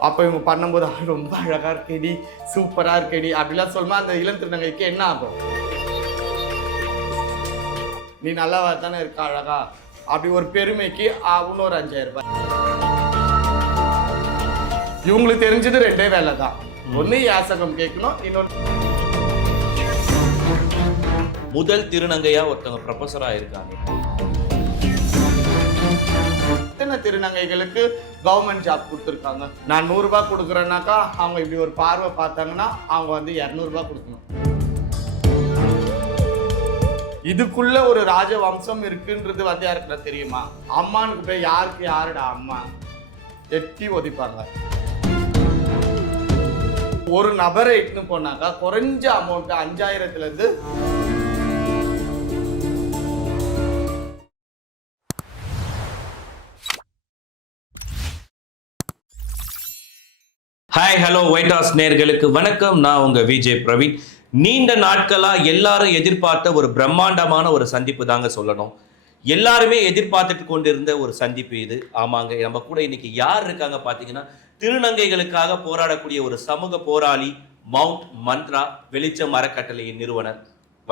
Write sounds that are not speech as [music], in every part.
அப்போ இவங்க பண்ணும்போது "ஆ, ரொம்ப அழகா இருக்கேடி சூப்பரா இருக்கேடி. அப்படிலாம் சொல்லுமா அந்த இளம் திருநங்கைக்கு என்ன ஆகும்? நீ நல்லா தானே இருக்க அழகா? அப்படி ஒரு பெருமைக்கு இன்னொரு அஞ்சாயிரம் ரூபாய். இவங்களுக்கு தெரிஞ்சது ரெண்டே வேலை தான். ஒன்று யாசகம் கேட்கணும் இன்னொன்று முதல் திருநங்கையா ஒருத்தவங்க ப்ரொஃபஸரா இருக்காங்க. எத்தனை திருநங்கைகளுக்கு கவர்மெண்ட் ஜாப் கொடுத்துருக்காங்க. நான் நூறுரூபா கொடுக்குறேன்னாக்கா அவங்க இப்படி ஒரு பார்வை பார்த்தாங்கன்னா அவங்க வந்து இரநூறுபா கொடுக்கணும். இதுக்குள்ள ஒரு ராஜவம்சம் இருக்குன்றது வந்து யாருக்கு தெரியுமா? அம்மானுக்கு போய் யாருக்கு யாருடா அம்மா? எட்டி ஒதிப்பாங்க. ஒரு நபரை இட்டுன்னு போனாக்கா குறைஞ்ச அமௌண்ட் அஞ்சாயிரத்துல ஹாய் ஹலோ ஒயிட் ஹவுஸ் நேர்களுக்கு வணக்கம். நான் உங்க விஜய் பிரவீன். நீண்ட நாட்களா எல்லாரும் எதிர்பார்த்த ஒரு பிரம்மாண்டமான ஒரு சந்திப்பு தாங்க சொல்லணும். எல்லாருமே எதிர்பார்த்துட்டு கொண்டிருந்த ஒரு சந்திப்பு இது. ஆமாங்க நம்ம கூட இன்னைக்கு யார் இருக்காங்க பாத்தீங்கன்னா திருநங்கைகளுக்காக போராடக்கூடிய ஒரு சமூக போராளி மவுண்ட் மந்த்ரா வெளிச்சம் அறக்கட்டளையின் நிறுவனர்.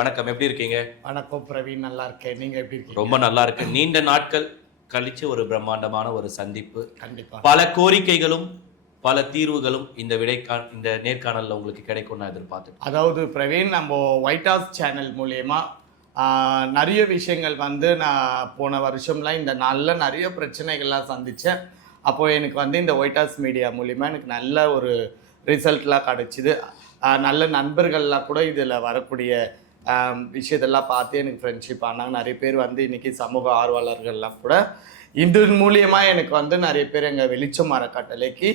வணக்கம் எப்படி இருக்கீங்க? வணக்கம் பிரவீன் நல்லா இருக்கேன். நீங்க எப்படி இருக்கீங்க? ரொம்ப நல்லா இருக்கு நீண்ட நாட்கள் கழிச்சு ஒரு பிரம்மாண்டமான ஒரு சந்திப்பு. கண்டிப்பா. பல கோரிக்கைகளும் பல தீர்வுகளும் இந்த விடைக்கா இந்த நேர்காணலில் உங்களுக்கு கிடைக்கும் நான் எதிர்பார்த்து அதாவது பிரவீன் நம்ம ஒயிட் ஹவுஸ் சேனல் மூலயமா நிறைய விஷயங்கள் வந்து நான் போன வருஷம்லாம் இந்த நாளில் நிறைய பிரச்சனைகள்லாம் சந்தித்தேன் அப்போது எனக்கு வந்து இந்த ஒயிட் ஹவுஸ் மீடியா மூலிமா எனக்கு நல்ல ஒரு ரிசல்ட்லாம் கிடச்சிது. நல்ல நண்பர்கள்லாம் கூட இதில் வரக்கூடிய விஷயத்தெல்லாம் பார்த்து எனக்கு ஃப்ரெண்ட்ஷிப் ஆனாங்க. நிறைய பேர் வந்து இன்றைக்கி சமூக ஆர்வலர்கள்லாம் கூட இது மூலியமாக எனக்கு வந்து நிறைய பேர் எங்கள் வெளிச்சம் அறக்கட்டளைக்கு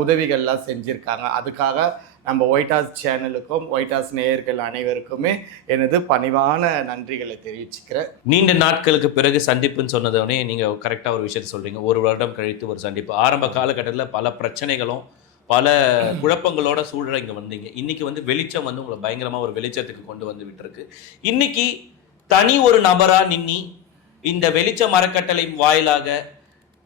உதவிகள்லாம் செஞ்சுருக்காங்க. அதுக்காக நம்ம ஒயிட் ஹவுஸ் சேனலுக்கும் ஒயிட் ஹவுஸ் நேயர்கள் அனைவருக்குமே எனது பணிவான நன்றிகளை தெரிவிச்சுக்கிறேன். நீண்ட நாட்களுக்கு பிறகு சந்திப்புன்னு சொன்னதோடனே நீங்கள் கரெக்டாக ஒரு விஷயத்தை சொல்கிறீங்க ஒரு வருடம் கழித்து ஒரு சந்திப்பு. ஆரம்ப காலகட்டத்தில் பல பிரச்சனைகளும் பல குழப்பங்களோட சூழலை இங்கே வந்தீங்க. இன்னைக்கு வந்து வெளிச்சம் வந்து உங்களை பயங்கரமாக ஒரு வெளிச்சத்துக்கு கொண்டு வந்து விட்டுருக்கு. இன்னைக்கு தனி ஒரு நபராக நின்னி இந்த வெளிச்சம் அறக்கட்டளை வாயிலாக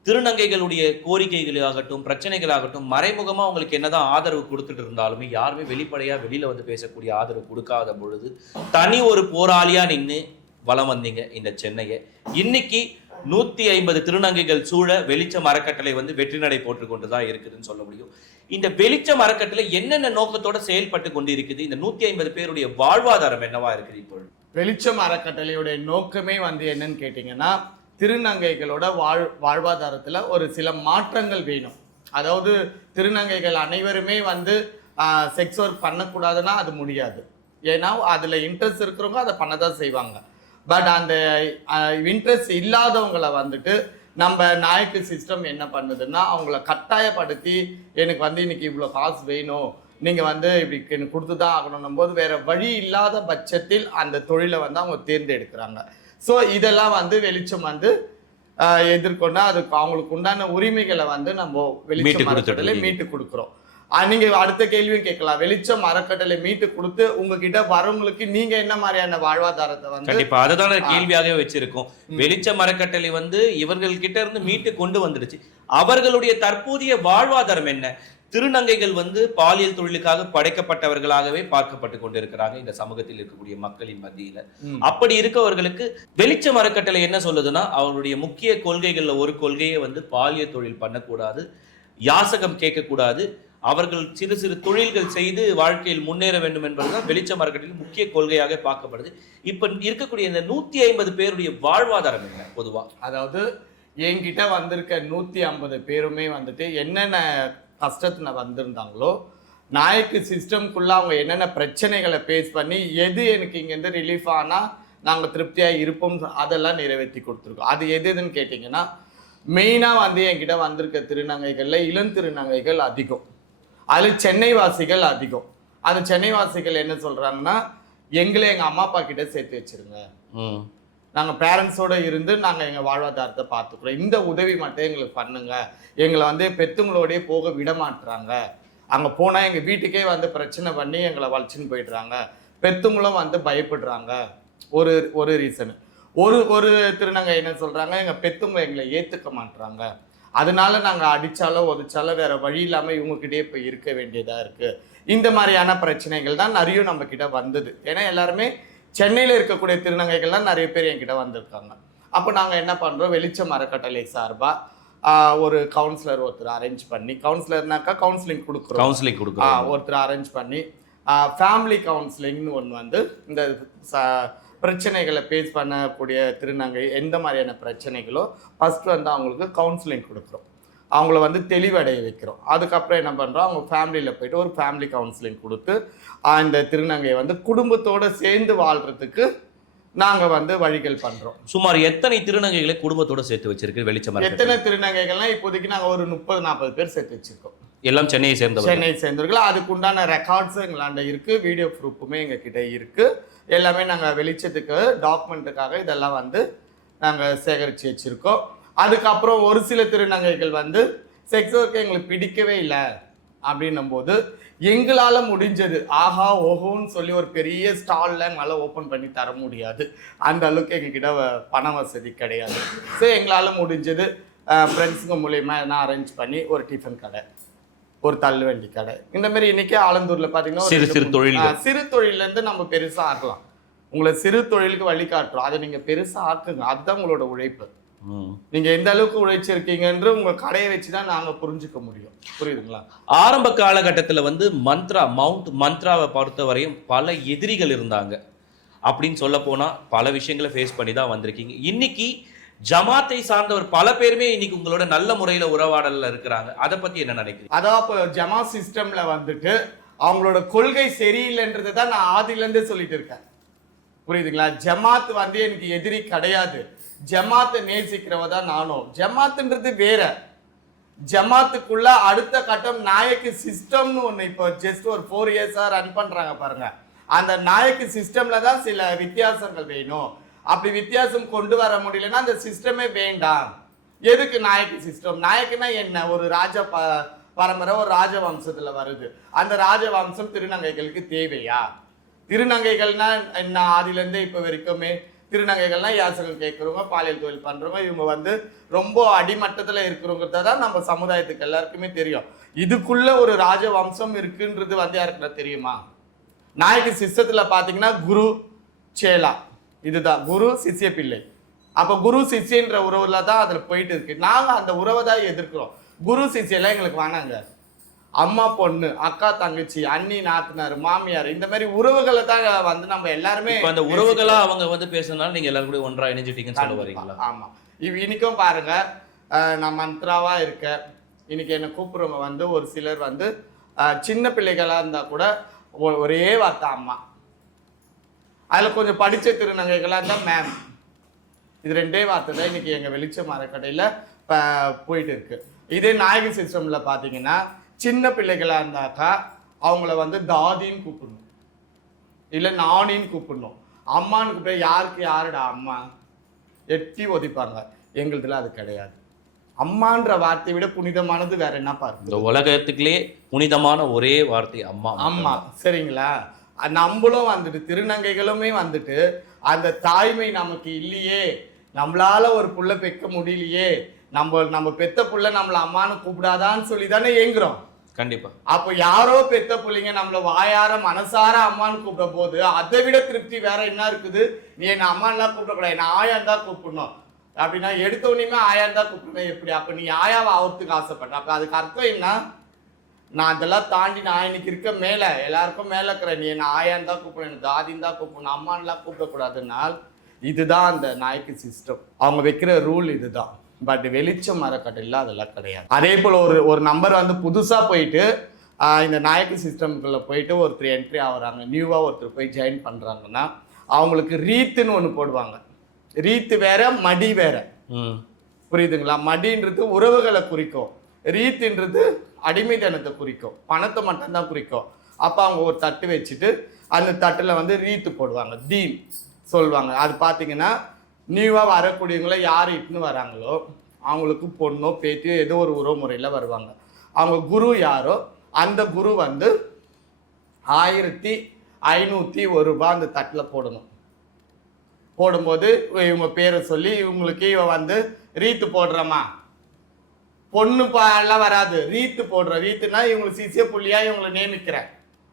திருநங்கைகளுடைய கோரிக்கைகளாகட்டும் பிரச்சனைகளாகட்டும் மறைமுகமாக உங்களுக்கு என்னதான் ஆதரவு கொடுத்துட்டு இருந்தாலுமே யாருமே வெளிப்படையாக வெளியில் வந்து பேசக்கூடிய ஆதரவு கொடுக்காத பொழுது தனி ஒரு போராளியாக நின்று வலம் வந்தீங்க இந்த சென்னையை. இன்னைக்கு நூற்றி ஐம்பது திருநங்கைகள் சூழ வெளிச்சம் அறக்கட்டளை வந்து வெற்றி நடை போட்டுக்கொண்டு தான் இருக்குதுன்னு சொல்ல முடியும். இந்த வெளிச்சம் அறக்கட்டளை என்னென்ன நோக்கத்தோட செயல்பட்டு கொண்டு இருக்குது இந்த நூற்றி ஐம்பது பேருடைய வாழ்வாதாரம் என்னவா இருக்குது இப்பொழுது? வெளிச்சம் அறக்கட்டளையுடைய நோக்கமே வந்து என்னன்னு கேட்டிங்கன்னா திருநங்கைகளோட வாழ் வாழ்வாதாரத்தில் ஒரு சில மாற்றங்கள் வேணும். அதாவது திருநங்கைகள் அனைவருமே வந்து செக்ஸ் ஒர்க் பண்ணக்கூடாதுன்னா அது முடியாது. ஏன்னா அதில் இன்ட்ரெஸ்ட் இருக்கிறவங்க அதை பண்ண தான் செய்வாங்க. பட் அந்த இன்ட்ரெஸ்ட் இல்லாதவங்களை வந்துட்டு நம்ம நாயக்கு சிஸ்டம் என்ன பண்ணுதுன்னா அவங்கள கட்டாயப்படுத்தி எனக்கு வந்து இன்னைக்கு இவ்வளோ காசு வேணும் நீங்கள் வந்து இப்படி கொடுத்து தான் ஆகணும் போது வேற வழி இல்லாத பட்சத்தில் அந்த தொழிலை வந்து அவங்க தேர்ந்தெடுக்கிறாங்க. ஸோ இதெல்லாம் வந்து வெளிச்சம் வந்து எதிர்கொண்டா அதுக்கு அவங்களுக்கு உண்டான உரிமைகளை வந்து நம்ம வெளிச்சம் அறக்கட்டளை. மீட்டு கொடுக்குறோம். நீங்க அடுத்த கேள்வியும் கேட்கலாம். வெளிச்சம் அறக்கட்டளை மீட்டு கொடுத்து உங்ககிட்ட வரவங்களுக்கு நீங்க என்ன மாதிரியான வாழ்வாதாரத்தை வந்து கண்டிப்பா. அதுதான் கேள்வியாகவே வச்சிருக்கோம். வெளிச்சம் அறக்கட்டளை வந்து இவர்கள் கிட்ட இருந்து மீட்டு கொண்டு வந்துடுச்சு. அவர்களுடைய தற்போதைய வாழ்வாதாரம் என்ன? திருநங்கைகள் வந்து பாலியல் தொழிலுக்காக படைக்கப்பட்டவர்களாகவே பார்க்கப்பட்டு கொண்டிருக்கிறாங்க இந்த சமூகத்தில் இருக்கக்கூடிய மக்களின் மத்தியில. அப்படி இருக்கவர்களுக்கு வெளிச்சம் அறக்கட்டளை என்ன சொல்லுதுன்னா அவருடைய முக்கிய கொள்கைகள்ல ஒரு கொள்கையை வந்து பாலியல் தொழில் பண்ணக்கூடாது யாசகம் கேட்கக்கூடாது அவர்கள் சிறு சிறு தொழில்கள் செய்து வாழ்க்கையில் முன்னேற வேண்டும் என்பதுதான் வெளிச்சம் அறக்கட்டளையில் முக்கிய கொள்கையாக பார்க்கப்படுது. இப்ப இருக்கக்கூடிய இந்த நூத்தி ஐம்பது பேருடைய வாழ்வாதாரம் என்ன பொதுவா? அதாவது என்கிட்ட வந்திருக்க நூற்றி ஐம்பது பேருமே வந்துட்டு என்னென்ன கஷ்டத்தில் வந்திருந்தாங்களோ நாயக்கு சிஸ்டம்குள்ளே அவங்க என்னென்ன பிரச்சனைகளை ஃபேஸ் பண்ணி எது எனக்கு இங்கேருந்து ரிலீஃப் ஆனால் நாங்கள் திருப்தியாக இருப்போம் அதெல்லாம் நிறைவேற்றி கொடுத்துருக்கோம். அது எது எதுன்னு கேட்டிங்கன்னா மெயினாக வந்து என்கிட்ட வந்திருக்க திருநங்கைகளில் இளம் திருநங்கைகள் அதிகம். அதில் சென்னை வாசிகள் அதிகம். அந்த சென்னை வாசிகள் என்ன சொல்கிறாங்கன்னா எங்களை எங்கள் அம்மா அப்பா கிட்ட சேர்த்து வச்சிருங்க. நாங்கள் பேரண்ட்ஸோட இருந்து நாங்கள் எங்கள் வாழ்வாதாரத்தை பார்த்துக்குறோம். இந்த உதவி மட்டும் எங்களுக்கு பண்ணுங்க. எங்களை வந்து பெத்துங்களோடய போக விட மாட்டுறாங்க அங்கே போனால் எங்கள் வீட்டுக்கே வந்து பிரச்சனை பண்ணி எங்களை வளச்சின்னு போயிடுறாங்க. பெத்துங்களும் வந்து பயப்படுறாங்க. ஒரு ஒரு ரீசனு ஒரு ஒரு திருநங்கை என்ன சொல்கிறாங்க எங்கள் பெத்துங்க எங்களை ஏற்றுக்க மாட்டுறாங்க அதனால நாங்கள் அடித்தாலோ உதைச்சாலோ வேற வழி இல்லாமல் இவங்கக்கிட்டே இப்போ இருக்க வேண்டியதாக இருக்குது இந்த மாதிரியான பிரச்சனைகள் தான் நிறைய நம்மக்கிட்ட வந்தது. ஏன்னா எல்லாருமே சென்னையில் இருக்கக்கூடிய திருநங்கைகள் தான் நிறைய பேர் என்கிட்ட வந்திருக்காங்க. அப்போ நாங்கள் என்ன பண்ணுறோம் வெளிச்சம் அறக்கட்டளை சார்பாக ஒரு கவுன்சிலர் ஒருத்தர் அரேஞ்ச் பண்ணி கவுன்சிலர்னாக்கா கவுன்சிலிங் கொடுக்குறோம். கவுன்சிலிங் கொடுக்குறோம். ஒருத்தர் அரேஞ்ச் பண்ணி ஃபேமிலி கவுன்சிலிங்னு ஒன்று வந்து இந்த ச- பிரச்சனைகளை பேஸ் பண்ணக்கூடிய திருநங்கை எந்த மாதிரியான பிரச்சனைகளோ ஃபர்ஸ்ட் வந்து அவங்களுக்கு கவுன்சிலிங் கொடுக்குறோம். அவங்கள வந்து தெளிவடைய வைக்கிறோம். அதுக்கப்புறம் என்ன பண்ணுறோம் அவங்க ஃபேமிலியில் போயிட்டு ஒரு ஃபேமிலி கவுன்சிலிங் கொடுத்து ஆ, இந்த திருநங்கையை வந்து குடும்பத்தோடு சேர்ந்து வாழ்கிறதுக்கு நாங்கள் வந்து வழிகள் பண்ணுறோம் சுமார் எத்தனை திருநங்கைகளை குடும்பத்தோட சேர்த்து வச்சிருக்கு? வெளிச்சம்? எத்தனை திருநங்கைகள்லாம் இப்போதைக்கு நாங்கள் ஒரு முப்பது நாற்பது பேர் சேர்த்து வச்சிருக்கோம். எல்லாம் சென்னையை சேர்ந்தவர்கள். சென்னை சேர்ந்தவர்கள். அதுக்கு உண்டான ரெக்கார்ட்ஸும் எங்களாண்ட இருக்கு வீடியோ ப்ரூஃபுமே எங்ககிட்ட இருக்கு. எல்லாமே நாங்கள் வெளிச்சத்துக்கு டாக்குமெண்ட்டுக்காக இதெல்லாம் வந்து நாங்கள் சேகரித்து வச்சிருக்கோம். அதுக்கப்புறம் ஒரு சில திருநங்கைகள் வந்து செக்ஸ் ஒர்க் எங்களுக்கு பிடிக்கவே இல்லை. அப்படின்னும் போது எங்களால் முடிஞ்சது. ஆஹா ஓஹோன்னு சொல்லி ஒரு பெரிய ஸ்டாலில் எங்களால் ஓப்பன் பண்ணி தர முடியாது. அந்த அளவுக்கு எங்ககிட்ட பண வசதி கிடையாது. ஸோ எங்களால் முடிஞ்சது ஃப்ரெண்ட்ஸுங்க மூலயமா எதனா அரேஞ்ச் பண்ணி ஒரு டிஃபன் கடை ஒரு தள்ளுவண்டி கடை. இந்த மாதிரி இன்னைக்கு ஆலந்தூர்ல பாத்தீங்கன்னா ஒரு சிறு சிறு. ஆ, சிறு தொழில்ல இருந்து நம்ம பெருசா ஆக்கலாம். உங்களை சிறு தொழிலுக்கு வழிகாட்டுறோம். அதை நீங்க பெருசா ஆக்குங்க. அதுதான் உங்களோட உழைப்பு. ம். நீங்க எந்த அளவுக்கு உழைச்சிருக்கீங்கன்று உங்க கடையை வச்சு தான் நாங்க புரிஞ்சுக்க முடியும். புரியுதுங்களா? ஆரம்ப காலகட்டத்தில் வந்து மந்த்ரா மவுண்ட் மந்த்ராவை பொறுத்த வரையும் பல எதிரிகள் இருந்தாங்க. அப்படின்னு சொல்ல போனா பல விஷயங்களை ஃபேஸ் பண்ணி தான் வந்திருக்கீங்க. இன்னைக்கு ஜமாத்தை சார்ந்தவர் பல பேருமே இன்னைக்கு உங்களோட நல்ல முறையில உறவாடல்ல இருக்கிறாங்க. அதை பத்தி என்ன நினைக்கிறீங்க? அதான் இப்போ ஜமா சிஸ்டம்ல வந்துட்டு அவங்களோட கொள்கை சரியில்லைன்றதை தான் நான் ஆதில இருந்தே சொல்லிட்டு இருக்கேன். புரியுதுங்களா? ஜமாத் வந்து எனக்கு எதிரி கிடையாது. ஜமாத்தை நேசிக்கிறவ தான் நானும். ஜமாத்துன்றது வேற. ஜமாத்துக்குள்ள அடுத்த கட்டம் நாயக்கு சிஸ்டம்னு ஒன்று இப்போ ஜஸ்ட் ஒரு ஃபோர் இயர்ஸாக ரன் பண்ணுறாங்க பாருங்க. அந்த நாயக்கு சிஸ்டமில் தான் சில வித்தியாசங்கள் வேணும். அப்படி வித்தியாசம் கொண்டு வர முடியலன்னா அந்த சிஸ்டமே வேண்டாம். எதுக்கு நாயக்கு சிஸ்டம்? நாயக்குனா என்ன? ஒரு ராஜ ப பரம்பரை ஒரு ராஜவம்சத்தில் வருது. அந்த ராஜ வம்சம் திருநங்கைகளுக்கு தேவையா? திருநங்கைகள்னா என்ன? ஆதிலேருந்தே இப்போ வரைக்குமே திருநங்கைகள்லாம் யாசகம் கேட்குறவங்க பாலியல் தொழில் பண்ணுறவங்க இவங்க வந்து ரொம்ப அடிமட்டத்தில் இருக்கிறவங்க தான் நம்ம சமுதாயத்துக்கு எல்லாருக்குமே தெரியும். இதுக்குள்ளே ஒரு ராஜ வம்சம் இருக்குன்றது வந்து யாருக்குன்னா தெரியுமா? நாயக்கு சிஸ்டத்தில் பார்த்தீங்கன்னா குரு சேலா. இதுதான். குரு சிஷ்ய பிள்ளை. அப்போ குரு சிஷ்யன்ற உறவுல தான் அதில் போயிட்டு இருக்கு. நாங்கள் அந்த உறவை தான் எதிர்க்கிறோம். குரு சிஷ்யெல்லாம் எங்களுக்கு வேணாங்க அம்மா பொண்ணு அக்கா தங்கச்சி அண்ணி நாத்தனார் மாமியார் இந்த மாதிரி உறவுகளை தான் வந்து நம்ம எல்லாருமே அந்த உறவுகளா அவங்க வந்து பேசுனாலும் நீங்க எல்லாரும் கூட ஒன்றா இணைஞ்சிட்டீங்கன்னு சொல்ல வரீங்களா? ஆமா. இவ் இன்னைக்கும் பாருங்க நான் மந்த்ராவா இருக்கேன். இன்னைக்கு என்னை கூப்பிடுறவங்க வந்து ஒரு சிலர் வந்து சின்ன பிள்ளைகளா இருந்தா கூட ஒரே வார்த்தை அம்மா. அதுல கொஞ்சம் படிச்ச திருநங்கைகளா இருந்தா மேம் இது ரெண்டே வார்த்தை தான் இன்னைக்கு எங்க வெளிச்ச மரக்கடையில போயிட்டு இருக்கு. இதே நாயகி சிஸ்டம்ல பாத்தீங்கன்னா சின்ன பிள்ளைகளா இருந்தாக்கா அவங்கள வந்து தாதின்னு கூப்பிடணும். இல்ல நானின்னு கூப்பிடணும். அம்மான்னு கூப்பிட்டா யாருக்கு யாருடா அம்மா? எட்டி ஒதிப்பாங்க. எங்களுதுல அது கிடையாது. அம்மான்ற வார்த்தையை விட புனிதமானது வேற என்ன இந்த பாருங்க உலகத்துக்குள்ளே புனிதமான ஒரே வார்த்தை அம்மா அம்மா. சரிங்களா? நம்மளும் வந்துட்டு திருநங்கைகளுமே வந்துட்டு அந்த தாய்மை நமக்கு இல்லையே. நம்மளால ஒரு புள்ள பெக்க முடியலையே. நம்ம நம்ம பெத்த புள்ள நம்மள அம்மான்னு கூப்பிடாதான்னு சொல்லி தானே ஏங்குறோம். கண்டிப்பா. அப்போ யாரோ பெத்த பிள்ளைங்க நம்மள வாயார மனசார அம்மான்னு கூப்பிட போது அதை விட திருப்தி வேற என்ன இருக்குது? நீ என்ன அம்மான்லாம் கூப்பிடக்கூடாது. என்ன ஆயான் தான் கூப்பிடணும். அப்படின்னா எடுத்த உடனே ஆயான் தான் கூப்பிடணும். எப்படி? அப்ப நீ ஆயாவை ஆகிறதுக்கு ஆசைப்பட்ட அப்ப அதுக்கு அர்த்தம் என்ன? நான் அதெல்லாம் தாண்டி நான் இன்னைக்கு இருக்க மேல எல்லாருக்கும் மேல இருக்கிறேன் நீ என்ன ஆயான் தான் கூப்பிடணும். தாதின்னு தான் கூப்பிடணும். அம்மான்லாம் கூப்பிடக்கூடாதுனால் இதுதான் அந்த நாய்க்கு சிஸ்டம் அவங்க வைக்கிற ரூல் இதுதான். பட் வெளிச்சம் மரக்கட்டையில் அதெல்லாம் கிடையாது. அதே போல் ஒரு ஒரு நம்பர் வந்து புதுசாக போயிட்டு இந்த நாயக்கு சிஸ்டம்குள்ளே போயிட்டு ஒருத்தர் என்ட்ரி ஆகுறாங்க. நியூவாக ஒருத்தர் போய் ஜாயின் பண்ணுறாங்கன்னா அவங்களுக்கு ரீத்துன்னு ஒன்று போடுவாங்க. ரீத்து வேற மடி வேற. ம். புரியுதுங்களா? மடின்றது உறவுகளை குறிக்கும். ரீத்துன்றது அடிமைத்தனத்தை குறிக்கும். பணத்தை மட்டும்தான் குறிக்கும். அப்போ அவங்க ஒரு தட்டு வச்சுட்டு அந்த தட்டில் வந்து ரீத்து போடுவாங்க. தீன் சொல்லுவாங்க. அது பார்த்தீங்கன்னா நியூவாக வரக்கூடியவங்கள யார் இட்டுன்னு வராங்களோ அவங்களுக்கு பொண்ணோ பேத்தியோ ஏதோ ஒரு உறவு முறையில் வருவாங்க. அவங்க குரு யாரோ அந்த குரு வந்து ஆயிரத்தி ஐநூற்றி ஒரு ரூபாய் அந்த தட்டில் போடணும். போடும்போது இவங்க பேரை சொல்லி இவங்களுக்கு இவன் வந்து ரீத்து போடுறமா பொண்ணு பா எல்லாம் வராது. ரீத்து போடுற ரீத்துனா இவங்களுக்கு சிசிய புள்ளியாக இவங்களை நியமிக்கிறேன்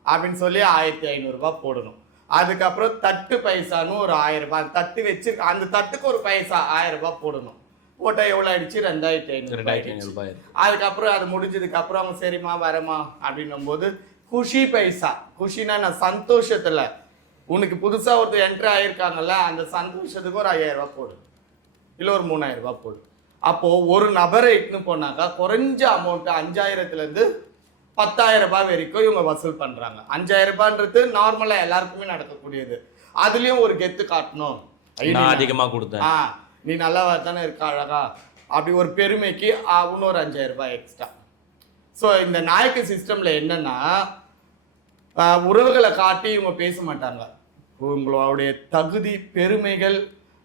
அப்படின்னு சொல்லி ஆயிரத்தி ஐநூறுரூபா போடணும். அதுக்கப்புறம் தட்டு பைசான்னு ஒரு ஆயிரம் ரூபாய். தட்டு வச்சு அந்த தட்டுக்கு ஒரு பைசா ஆயிரம் ரூபாய் போடணும். போட்டால் எவ்வளோ ஆயிடுச்சு? ரெண்டாயிரத்தி ஐநூறு ரெண்டாயிரத்தி ஐநூறு ரூபாய் அதுக்கப்புறம் அது முடிஞ்சதுக்கு அப்புறம் அவங்க சரிம்மா வரமா அப்படின்னும் போது குஷி பைசா. குஷினா நான் சந்தோஷத்துல. உனக்கு புதுசா ஒருத்தர் என்ட்ரி ஆயிருக்காங்கல்ல அந்த சந்தோஷத்துக்கு ஒரு ஐயாயிரம் ரூபாய் போடு. இல்லை ஒரு மூணாயிரம் ரூபாய் போடு. அப்போ ஒரு நபரை இட்டுன்னு போனாக்கா குறைஞ்ச அமௌண்ட் அஞ்சாயிரத்துல இருந்து பத்தாயிரம் ரூபாய் வரைக்கும் இவங்க வசூல் பண்றாங்க. அஞ்சாயிரம் ரூபான்றது நார்மலா எல்லாருக்குமே நடக்கக்கூடியது. அதுலயும் ஒரு கெத்து காட்டணும். ஐயோ, நான் நீ- அதிகமா கொடுத்தேன். ஆ நீ நல்லா தானே இருக்க அழகா? அப்படி ஒரு பெருமைக்கு இன்னொரு அஞ்சாயிரம் ரூபாய் எக்ஸ்ட்ரா ஸோ இந்த நாயக்கு சிஸ்டம்ல என்னன்னா உறவுகளை காட்டி இவங்க பேச மாட்டாங்க. உங்களுடைய தகுதி பெருமைகள்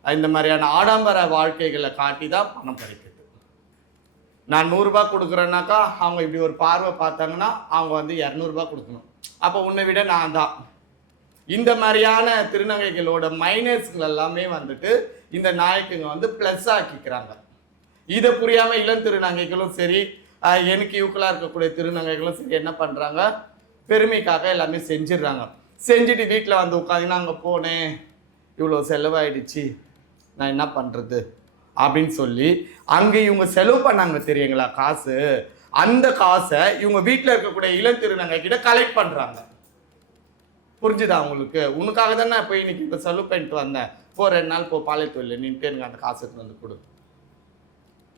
இந்த மாதிரியான ஆடம்பர வாழ்க்கைகளை காட்டி தான் பணம் கிடைக்குது. நான் நூறுரூபா கொடுக்குறேன்னாக்கா அவங்க இப்படி ஒரு பார்வை பார்த்தாங்கன்னா அவங்க வந்து இரநூறுபா கொடுக்கணும். அப்போ உன்னை விட நான் தான். இந்த மாதிரியான திருநங்கைகளோட மைனஸ்கள் எல்லாமே வந்துட்டு இந்த நாயக்குங்க வந்து ப்ளஸ் ஆக்கிக்கிறாங்க. இதை புரியாமல் இளம் திருநங்கைகளும் சரி எனக்கு யூக்களாக இருக்கக்கூடிய திருநங்கைகளும் சரி என்ன பண்ணுறாங்க பெருமைக்காக எல்லாமே செஞ்சிடுறாங்க. செஞ்சுட்டு வீட்டில் வந்து உட்காந்து அங்கே போனேன். இவ்வளோ செலவாயிடுச்சு. நான் என்ன பண்ணுறது அப்படின்னு சொல்லி அங்கே இவங்க செலவு பண்ணாங்க தெரியுங்களா காசு? அந்த காசை இவங்க வீட்டில் இருக்கக்கூடிய இளம் திருநங்கை கிட்ட கலெக்ட் பண்ணுறாங்க புரிஞ்சுதா உங்களுக்கு? உனக்காக தானே போய் இன்னைக்கு இப்போ செலவு பண்ணிட்டு வந்தேன். போ ரெண்டு நாள் போ பாளையத்தொழில் நின்ட்டு எனக்கு அந்த காசு வந்து கொடு.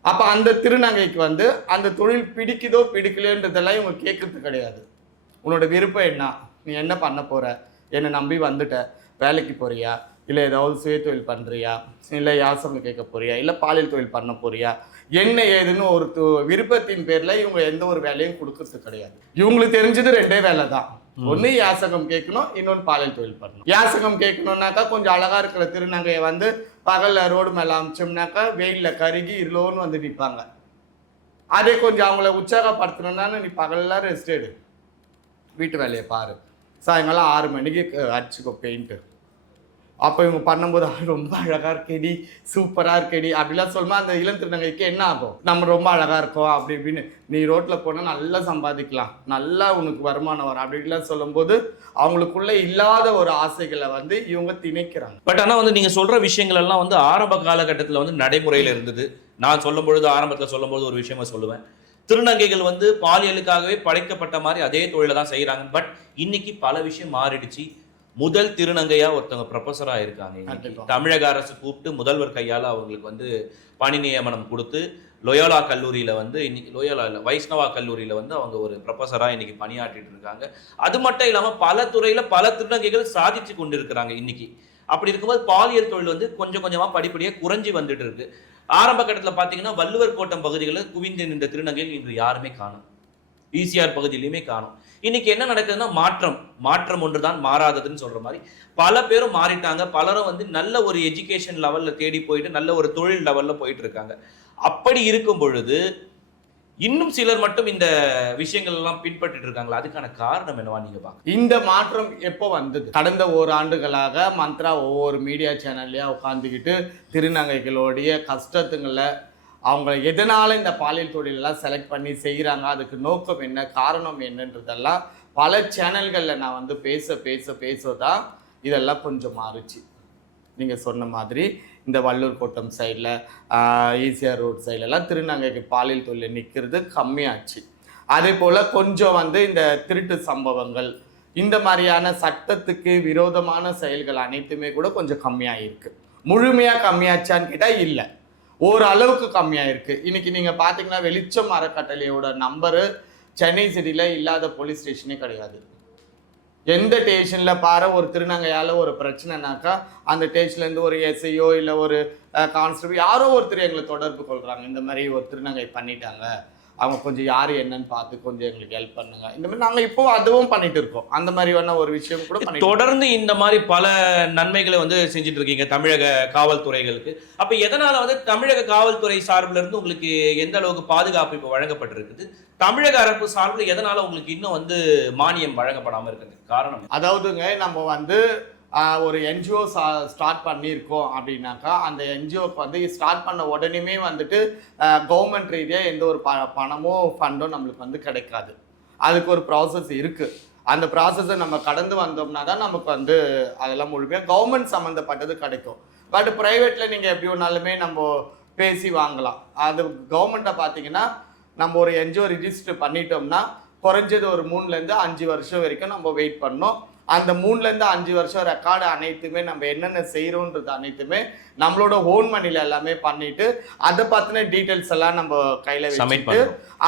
அப்போ அந்த திருநங்கைக்கு வந்து அந்த தொழில் பிடிக்குதோ பிடிக்கலன்றதெல்லாம் இவங்க கேட்கறது கிடையாது. உன்னோட விருப்பம் என்ன? நீ என்ன பண்ண போகிற என்னை நம்பி வந்துட்ட? வேலைக்கு போறியா? இல்லை ஏதாவது சுய தொழில் பண்ணுறியா இல்லை யாசகம் கேட்க போறியா? இல்லை பாலியல் தொழில் பண்ண போறியா? என்ன ஏதுன்னு ஒரு விருப்பத்தின் பேரில் இவங்க எந்த ஒரு வேலையும் கொடுக்கறது கிடையாது. இவங்களுக்கு தெரிஞ்சது ரெண்டே வேலை தான். ஒன்று யாசகம் கேட்கணும் இன்னொன்று பாலியல் தொழில் பண்ணணும். யாசகம் கேட்கணும்னாக்கா கொஞ்சம் அழகா இருக்கிற திருநங்கையை வந்து பகல்ல ரோடு மேலே அமிச்சோம்னாக்கா வெயிலில் கருகி இருளோன்னு வந்து நிற்பாங்க அதே கொஞ்சம் அவங்கள உற்சாகப்படுத்தணும்னா நீ பகல்லாம் ரெஸ்ட் எடு. வீட்டு வேலையை பாரு. சாயங்காலம் ஆறு மணிக்கு அடிச்சுக்கோ பெயிண்ட்டு அப்போ இவங்க பண்ணும்போது "ஆ, ரொம்ப அழகா இருக்கேடி சூப்பரா இருக்கேடி. அப்படிலாம் சொல்லுமா அந்த இளம் திருநங்கைக்கு என்ன ஆகும்? நம்ம ரொம்ப அழகா இருக்கோம் அப்படி இப்படின்னு. நீ ரோட்ல போனா நல்லா சம்பாதிக்கலாம். நல்லா உனக்கு வருமானம் வரும் அப்படிலாம் சொல்லும்போது அவங்களுக்குள்ள இல்லாத ஒரு ஆசைகளை வந்து இவங்க திணிக்கிறாங்க. பட் ஆனா வந்து நீங்க சொல்ற விஷயங்கள் எல்லாம் வந்து ஆரம்ப காலகட்டத்துல வந்து நடைமுறையில இருந்தது. நான் சொல்லும் பொழுது ஆரம்பத்துல சொல்லும் பொழுது ஒரு விஷயமா சொல்லுவேன். திருநங்கைகள் வந்து பாலியலுக்காகவே படைக்கப்பட்ட மாதிரி அதே தொழிலை தான் செய்யறாங்க பட் இன்னைக்கு பல விஷயம் மாறிடுச்சு. முதல் திருநங்கையா ஒருத்தவங்க ப்ரொஃபஸரா இருக்காங்க. தமிழக அரசு கூப்பிட்டு முதல்வர் கையால அவங்களுக்கு வந்து பணி நியமனம் கொடுத்து லொயோலா கல்லூரியில வந்து இன்னைக்கு லொயோலா இல்ல வைஷ்ணவா கல்லூரியில வந்து அவங்க ஒரு ப்ரொஃபஸரா இன்னைக்கு பணியாற்றிட்டு இருக்காங்க. அது மட்டும் இல்லாம பல துறையில பல திருநங்கைகள் சாதிச்சு கொண்டிருக்கிறாங்க இன்னைக்கு. அப்படி இருக்கும்போது பாலியல் தொழில் வந்து கொஞ்சம் கொஞ்சமா படிப்படியா குறைஞ்சி வந்துட்டு இருக்கு. ஆரம்ப கட்டத்துல பாத்தீங்கன்னா வள்ளுவர் கோட்டம் பகுதிகளில் குவிந்து நின்ற திருநங்கைகள் இன்று யாருமே காணும். ஈசிஆர் பகுதியிலையுமே காணும். இன்னைக்கு என்ன நடக்குதுன்னா மாற்றம். மாற்றம் ஒன்றுதான் மாறாததுன்னு சொல்ற மாதிரி. பல பேரும் மாறிட்டாங்க. பலரும் வந்து நல்ல ஒரு எஜுகேஷன் லெவல்ல தேடி போயிட்டு நல்ல ஒரு தொழில் லெவல்ல போயிட்டு இருக்காங்க. அப்படி இருக்கும் பொழுது இன்னும் சிலர் மட்டும் இந்த விஷயங்கள் எல்லாம் பின்பற்றிட்டு இருக்காங்களா? அதுக்கான காரணம் என்னவா நீங்க பாக்க இந்த மாற்றம் எப்போ வந்தது? கடந்த ஓராண்டுகளாக மந்த்ரா ஒவ்வொரு மீடியா சேனல்லையா உட்காந்துக்கிட்டு திருநங்கைகளுடைய கஷ்டத்துங்களை அவங்க எதனால் இந்த பாலியல் தொழிலெல்லாம் செலக்ட் பண்ணி செய்கிறாங்க அதுக்கு நோக்கம் என்ன? காரணம் என்னன்றதெல்லாம் பல சேனல்களில் நான் வந்து பேச பேச பேச தான் இதெல்லாம் கொஞ்சம் மாறுச்சு. நீங்கள் சொன்ன மாதிரி இந்த வள்ளூர் கோட்டம் சைடில் ஈசிஆர் ரோட் சைட்லலாம் திருநங்கைக்கு பாலியல் தொழில் நிற்கிறது கம்மியாச்சு. அதே போல் கொஞ்சம் வந்து இந்த திருட்டு சம்பவங்கள் இந்த மாதிரியான சட்டத்துக்கு விரோதமான செயல்கள் அனைத்துமே கூட கொஞ்சம் கம்மியாக இருக்குது முழுமையாக கம்மியாச்சான்னு கேட்டால் இல்லை. ஓரளவுக்கு கம்மியாயிருக்கு. இன்னைக்கு நீங்கள் பார்த்தீங்கன்னா வெளிச்சம் அறக்கட்டளையோட நம்பரு சென்னை சிட்டியில் இல்லாத போலீஸ் ஸ்டேஷனே கிடையாது. எந்த ஸ்டேஷனில் பாரு ஒரு திருநங்கையால் ஒரு பிரச்சனைனாக்கா அந்த ஸ்டேஷன்லேருந்து ஒரு எஸ்ஐயோ இல்லை ஒரு கான்ஸ்டபிள் யாரோ ஒருத்தர் எங்களை தொடர்பு கொள்கிறாங்க இந்த மாதிரி ஒரு திருநங்கை பண்ணிட்டாங்க. அவங்க கொஞ்சம் யார் என்னன்னு பார்த்து கொஞ்சம் எங்களுக்கு ஹெல்ப் பண்ணுங்க. இந்த மாதிரி நாங்கள் இப்போ அதுவும் பண்ணிட்டு இருக்கோம். அந்த மாதிரி வேணா ஒரு விஷயம் கூட. தொடர்ந்து இந்த மாதிரி பல நன்மைகளை வந்து செஞ்சுட்டு இருக்கீங்க தமிழக காவல்துறைகளுக்கு. அப்ப எதனால வந்து தமிழக காவல்துறை சார்பில் இருந்து உங்களுக்கு எந்த அளவுக்கு பாதுகாப்பு இப்போ வழங்கப்பட்டிருக்குது? தமிழக அரசு சார்பில் எதனால உங்களுக்கு இன்னும் வந்து மானியம் வழங்கப்படாம இருக்குது காரணம் அதாவதுங்க நம்ம வந்து ஒரு என்ஜிஓ ஸ்டார்ட் பண்ணியிருக்கோம் அப்படின்னாக்கா அந்த என்ஜிஓக்கு வந்து ஸ்டார்ட் பண்ண உடனேமே வந்துட்டு கவர்மெண்ட் ரீதியாக எந்த ஒரு ப பணமோ ஃபண்டோ நம்மளுக்கு வந்து கிடைக்காது. அதுக்கு ஒரு ப்ராசஸ் இருக்குது அந்த ப்ராசஸை நம்ம கடந்து வந்தோம்னா தான் நமக்கு வந்து அதெல்லாம் முழுமையாக கவர்மெண்ட் சம்மந்தப்பட்டது கிடைக்கும். பட் ப்ரைவேட்டில் நீங்கள் எப்படி ஒன்றாலுமே நம்ம பேசி வாங்கலாம். அது கவர்மெண்ட்டை பார்த்தீங்கன்னா நம்ம ஒரு என்ஜிஓ ரிஜிஸ்டர் பண்ணிட்டோம்னா குறைஞ்சது ஒரு மூணுலேருந்து அஞ்சு வருஷம் வரைக்கும் நம்ம வெயிட் பண்ணோம் அந்த மூணுலேருந்து அஞ்சு வருஷம் ரெக்கார்டு அனைத்துமே நம்ம என்னென்ன செய்கிறோன்றது அனைத்துமே நம்மளோட ஓன் மணியில் எல்லாமே பண்ணிட்டு அதை பற்றின டீட்டெயில்ஸ் எல்லாம் நம்ம கையில் வச்சுட்டு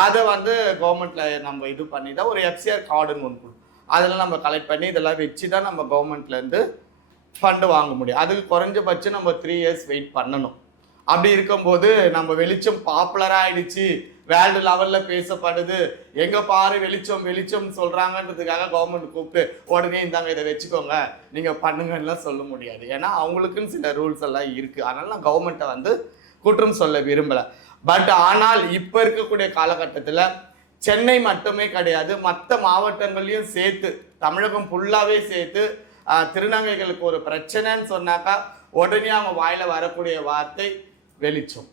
அதை வந்து கவர்மெண்ட்ல நம்ம இது பண்ணி தான் ஒரு எஃப்சிஆர் கார்டுன்னு ஒன்று அதெல்லாம் நம்ம கலெக்ட் பண்ணி இதெல்லாம் வச்சு தான் நம்ம கவர்மெண்ட்லேருந்து ஃபண்டு வாங்க முடியும். அதுக்கு குறைஞ்சபட்சம் நம்ம த்ரீ இயர்ஸ் வெயிட் பண்ணணும். அப்படி இருக்கும்போது நம்ம வெளிச்சம் பாப்புலராக ஆயிடுச்சு. வேர்ல்டு லெவலில் பேசப்படுது. எங்கே பாரு வெளிச்சம் வெளிச்சம் சொல்கிறாங்கன்றதுக்காக கவர்மெண்ட் கூப்பிட்டு உடனே இந்தாங்க இதை வச்சுக்கோங்க. நீங்கள் பண்ணுங்கன்னுலாம் சொல்ல முடியாது. ஏன்னா அவங்களுக்குன்னு சில ரூல்ஸ் எல்லாம் இருக்குது அதனால் நான் கவர்மெண்ட்டை வந்து குற்றம் சொல்ல விரும்பலை. பட் ஆனால் இப்போ இருக்கக்கூடிய காலகட்டத்தில் சென்னை மட்டுமே கிடையாது. மற்ற மாவட்டங்களையும் சேர்த்து தமிழகம் ஃபுல்லாகவே சேர்த்து திருநங்கைகளுக்கு ஒரு பிரச்சனைன்னு சொன்னாக்கா உடனே அவங்க வாயில் வரக்கூடிய வார்த்தை வெளிச்சம்.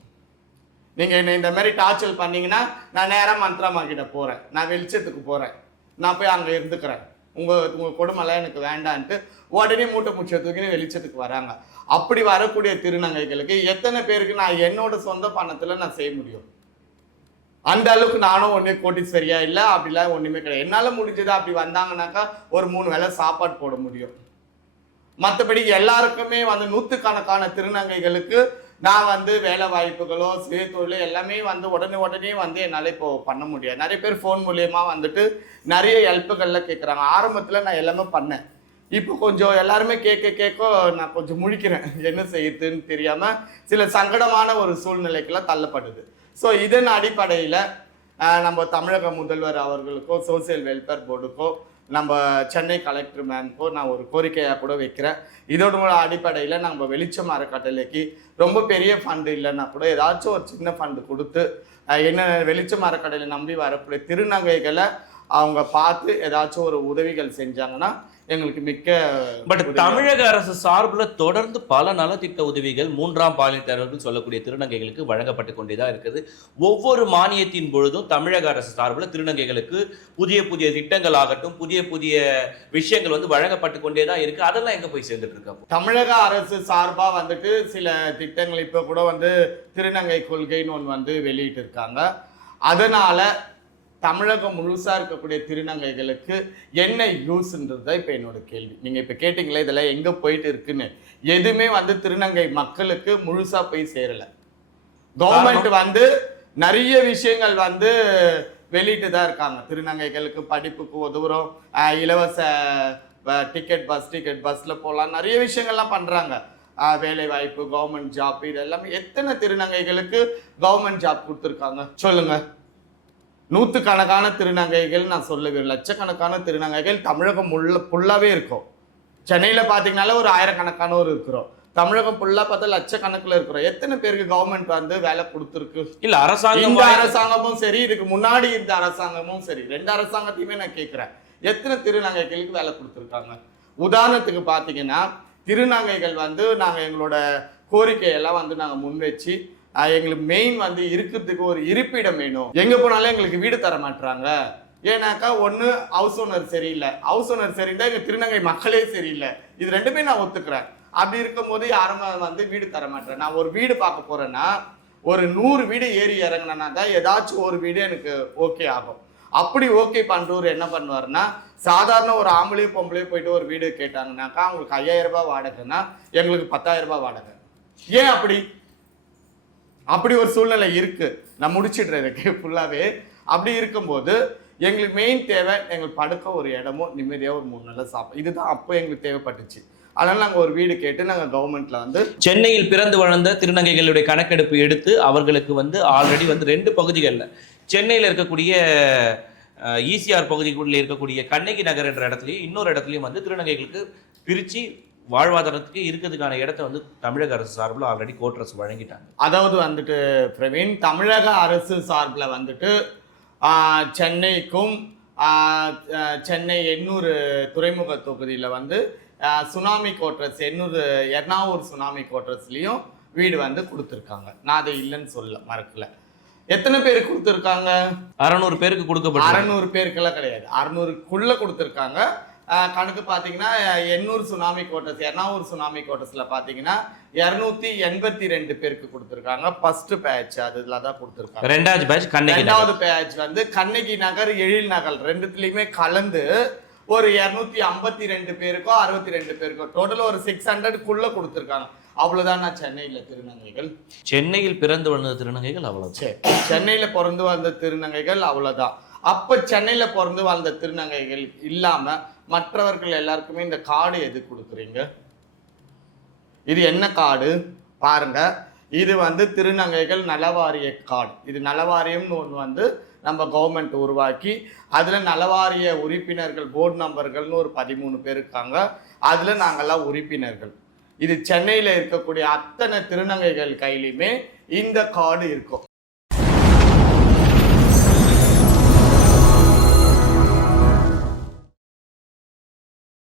நீங்கள் என்னை இந்த மாதிரி டார்ச்சர் பண்ணீங்கன்னா நான் நேராக மந்த்ராமா கிட்ட போகிறேன் நான் வெளிச்சத்துக்கு போகிறேன் நான் போய் அங்கே இருந்துக்கிறேன். உங்கள் உங்கள் கொடுமைலாம் எனக்கு வேண்டான்ட்டு உடனே மூட்டை முச்சை தூக்கின்னு வெளிச்சத்துக்கு வராங்க. அப்படி வரக்கூடிய திருநங்கைகளுக்கு எத்தனை பேருக்கு நான் என்னோட சொந்த பணத்தில் நான் செய்ய முடியும்? அந்த அளவுக்கு நானும் ஒன்றே கோட்டீஸ்வரியா இல்லை அப்படிலாம் ஒன்றுமே கிடையாது. என்னால் முடிஞ்சது அப்படி வந்தாங்கனாக்கா ஒரு மூணு வேளை சாப்பாடு போட முடியும். மற்றபடி எல்லாருக்குமே வந்து நூற்றுக்கணக்கான திருநங்கைகளுக்கு நான் வந்து வேலை வாய்ப்புகளோ சுயதொழிலோ எல்லாமே வந்து உடனே உடனே வந்து என்னால் இப்போ பண்ண முடியாது. நிறைய பேர் ஃபோன் மூலியமாக வந்துட்டு நிறைய ஹெல்ப்புகள்லாம் கேட்குறாங்க ஆரம்பத்தில் நான் எல்லாமே பண்ணேன். இப்போ கொஞ்சம் எல்லாருமே கேட்க கேட்க நான் கொஞ்சம் முழிக்கிறேன். [laughs] என்ன செய்யுதுன்னு தெரியாமல் சில சங்கடமான ஒரு சூழ்நிலைக்கெல்லாம் தள்ளப்படுது. ஸோ இதன் அடிப்படையில் நம்ம தமிழக முதல்வர் அவர்களுக்கோ சோசியல் வெல்ஃபேர் போர்டுக்கோ நம்ம சென்னை கலெக்டர் மேம்க்கோ நான் ஒரு கோரிக்கையாக கூட வைக்கிறேன். இதோட அடிப்படையில் நம்ம வெளிச்சம் அறக்கட்டளைக்கு ரொம்ப பெரிய ஃபண்டு இல்லைன்னா கூட ஏதாச்சும் ஒரு சின்ன ஃபண்டு கொடுத்து என்ன வெளிச்சம் அறக்கட்டளை நம்பி வரக்கூடிய திருநங்கைகளை அவங்க பார்த்து ஏதாச்சும் ஒரு உதவிகள் செஞ்சாங்கன்னா எங்களுக்கு மிக்க பட் தமிழக அரசு சார்பில் தொடர்ந்து பல நலத்திட்ட உதவிகள் மூன்றாம் பாலினத்தவர்கள் சொல்லக்கூடிய திருநங்கைகளுக்கு வழங்கப்பட்டு கொண்டே தான் இருக்குது. ஒவ்வொரு மானியத்தின் பொழுதும் தமிழக அரசு சார்பில் திருநங்கைகளுக்கு புதிய புதிய திட்டங்கள் ஆகட்டும் புதிய புதிய விஷயங்கள் வந்து வழங்கப்பட்டு கொண்டே தான் இருக்கு. அதெல்லாம் எங்க போய் சேர்ந்துட்டு இருக்கு அப்போ? தமிழக அரசு சார்பா வந்துட்டு சில திட்டங்கள் இப்போ கூட வந்து திருநங்கை கொள்கைன்னு ஒன்று வந்து வெளியிட்டு இருக்காங்க. அதனால தமிழகம் முழுசா இருக்கக்கூடிய திருநங்கைகளுக்கு என்ன யூஸ்ன்றது தான் இப்போ என்னோட கேள்வி. நீங்க இப்போ கேட்டிங்களே இதெல்லாம் எங்க போயிட்டு இருக்குன்னு. எதுவுமே வந்து திருநங்கை மக்களுக்கு முழுசா போய் சேரல. கவர்மெண்ட் வந்து நிறைய விஷயங்கள் வந்து வெளியிட்டு தான் இருக்காங்க. திருநங்கைகளுக்கு படிப்புக்கு உதவுறோம் இலவச டிக்கெட் பஸ் டிக்கெட் பஸ்ஸில் போகலாம். நிறைய விஷயங்கள்லாம் பண்ணுறாங்க வேலை வாய்ப்பு கவர்மெண்ட் ஜாப் இது எல்லாமே எத்தனை திருநங்கைகளுக்கு கவர்மெண்ட் ஜாப் கொடுத்துருக்காங்க? சொல்லுங்க. நூற்றுக்கணக்கான திருநங்கைகள் நான் சொல்லுவேன் லட்சக்கணக்கான திருநங்கைகள் தமிழகம் முள்ள ஃபுல்லாகவே இருக்கும். சென்னையில் பார்த்தீங்கனாலே ஒரு ஆயிரக்கணக்கானோர் இருக்கிறோம். தமிழகம் ஃபுல்லாக பார்த்தா லட்சக்கணக்கில் இருக்கிறோம். எத்தனை பேருக்கு கவர்மெண்ட் வந்து வேலை கொடுத்துருக்கு? இல்ல அரசாங்கம் இந்த அரசாங்கமும் சரி இதுக்கு முன்னாடி இந்த அரசாங்கமும் சரி ரெண்டு அரசாங்கத்தையுமே நான் கேட்குறேன் எத்தனை திருநங்கைகளுக்கு வேலை கொடுத்துருக்காங்க? உதாரணத்துக்கு பார்த்தீங்கன்னா திருநங்கைகள் வந்து நாங்கள் எங்களோட கோரிக்கையெல்லாம் வந்து நாங்கள் முன் வச்சு ஆஹ், எங்களுக்கு மெயின் வந்து இருக்கிறதுக்கு ஒரு இருப்பிடம் வேணும். எங்கே போனாலும் எங்களுக்கு வீடு தர மாட்றாங்க. ஏன்னாக்கா ஒன்று ஹவுஸ் ஓனர் சரியில்லை. ஹவுஸ் ஓனர் சரியில்லை எங்கள் திருநங்கை மக்களே சரியில்லை. இது ரெண்டுமே நான் ஒத்துக்கிறேன். அப்படி இருக்கும்போது யாரும் வந்து வீடு தர மாட்டேன் நான் ஒரு வீடு பார்க்க போகிறேன்னா ஒரு நூறு வீடு ஏறி இறங்கினா தான் ஏதாச்சும் ஒரு வீடு எனக்கு ஓகே ஆகும். அப்படி ஓகே பண்ணுறவர் என்ன பண்ணுவாருன்னா சாதாரண ஒரு ஆம்பளையும் பொம்பளையும் போயிட்டு ஒரு வீடு கேட்டாங்கனாக்கா அவங்களுக்கு ஐயாயிரம் ரூபாய் வாடகைன்னா எங்களுக்கு பத்தாயிரம் ரூபாய் வாடகை. ஏன் அப்படி? அப்படி ஒரு சூழ்நிலை இருக்குது நான் முடிச்சிடுறேன் எனக்கு ஃபுல்லாகவே அப்படி இருக்கும்போது எங்களுக்கு மெயின் தேவை எங்களுக்கு படுக்க ஒரு இடமும் நிம்மதியாக ஒரு மூணு நல்லா சாப்பிடும் இதுதான் அப்போ எங்களுக்கு தேவைப்பட்டுச்சு. அதனால நாங்கள் ஒரு வீடு கேட்டு நாங்கள் கவர்மெண்ட்ல வந்து சென்னையில் பிறந்து வளர்ந்த திருநங்கைகளுடைய கணக்கெடுப்பு எடுத்து அவர்களுக்கு வந்து ஆல்ரெடி வந்து ரெண்டு பகுதிகளில் சென்னையில் இருக்கக்கூடிய ஈசிஆர் பகுதிக்குள்ளே இருக்கக்கூடிய கண்ணகி நகர் என்ற இடத்துலையும் இன்னொரு இடத்துலையும் வந்து திருநங்கைகளுக்கு பிரித்து வாழ்வாதாரத்துக்கு இருக்கிறதுக்கான இடத்த வந்து தமிழக அரசு சார்பில் ஆல்ரெடி கோர்ட் அரசு வழங்கிட்டாங்க. அதாவது வந்துட்டு பிரவீன் தமிழக அரசு சார்பில் வந்துட்டு சென்னைக்கும் சென்னை எண்ணூர் துறைமுக தொகுதியில் வந்து சுனாமி கோட்ரஸ் எண்ணூறு எர்ணாவூர் சுனாமி கோட்ரஸ்லேயும் வீடு வந்து கொடுத்துருக்காங்க. நான் அதை இல்லைன்னு சொல்ல மறக்கல. எத்தனை பேருக்கு கொடுத்துருக்காங்க? அறநூறு பேருக்கு கொடுக்கப்பட்ட அறநூறு பேருக்கெல்லாம் கிடையாது. அறநூறுக்குள்ள கொடுத்துருக்காங்க. கணக்கு பார்த்தீங்கன்னா எண்ணூறு சுனாமி கோட்டஸ் எர்ணாவூர் சுனாமி கோட்டஸில் பார்த்தீங்கன்னா இரநூத்தி எண்பத்தி ரெண்டு பேருக்கு கொடுத்துருக்காங்க. ஃபர்ஸ்ட் பேட்ச் அதுல தான் கொடுத்துருக்காங்க. ரெண்டாவது பேட்ச். ரெண்டாவது பேட்ச் வந்து கண்ணகி நகர் எழில் நகர் ரெண்டுத்துலயுமே கலந்து ஒரு இரநூத்தி ஐம்பத்தி ரெண்டு பேருக்கோ அறுபத்தி ரெண்டு பேருக்கோ டோட்டல் ஒரு சிக்ஸ் ஹண்ட்ரட்குள்ள கொடுத்துருக்காங்க. அவ்வளவுதான் நான் சென்னையில திருநங்கைகள்? சென்னையில் பிறந்து வளர்ந்த திருநங்கைகள் அவ்வளவு சரி சென்னையில பிறந்து வந்த திருநங்கைகள் அவ்வளவுதான். அப்போ சென்னையில் பிறந்து வாழ்ந்த திருநங்கைகள் இல்லாமல் மற்றவர்கள் எல்லாருக்குமே இந்த கார்டு எது கொடுக்குறீங்க? இது என்ன கார்டு பாருங்க. இது வந்து திருநங்கைகள் நலவாரிய கார்டு இது நலவாரியம்னு ஒன்று வந்து நம்ம கவர்மெண்ட் உருவாக்கி அதில் நலவாரிய உறுப்பினர்கள் போர்டு நம்பர்கள்னு ஒரு பதிமூணு பேர் இருக்காங்க. அதில் நாங்கள்லாம் உறுப்பினர்கள். இது சென்னையில் இருக்கக்கூடிய அத்தனை திருநங்கைகள் கையிலையுமே இந்த கார்டு இருக்கும்.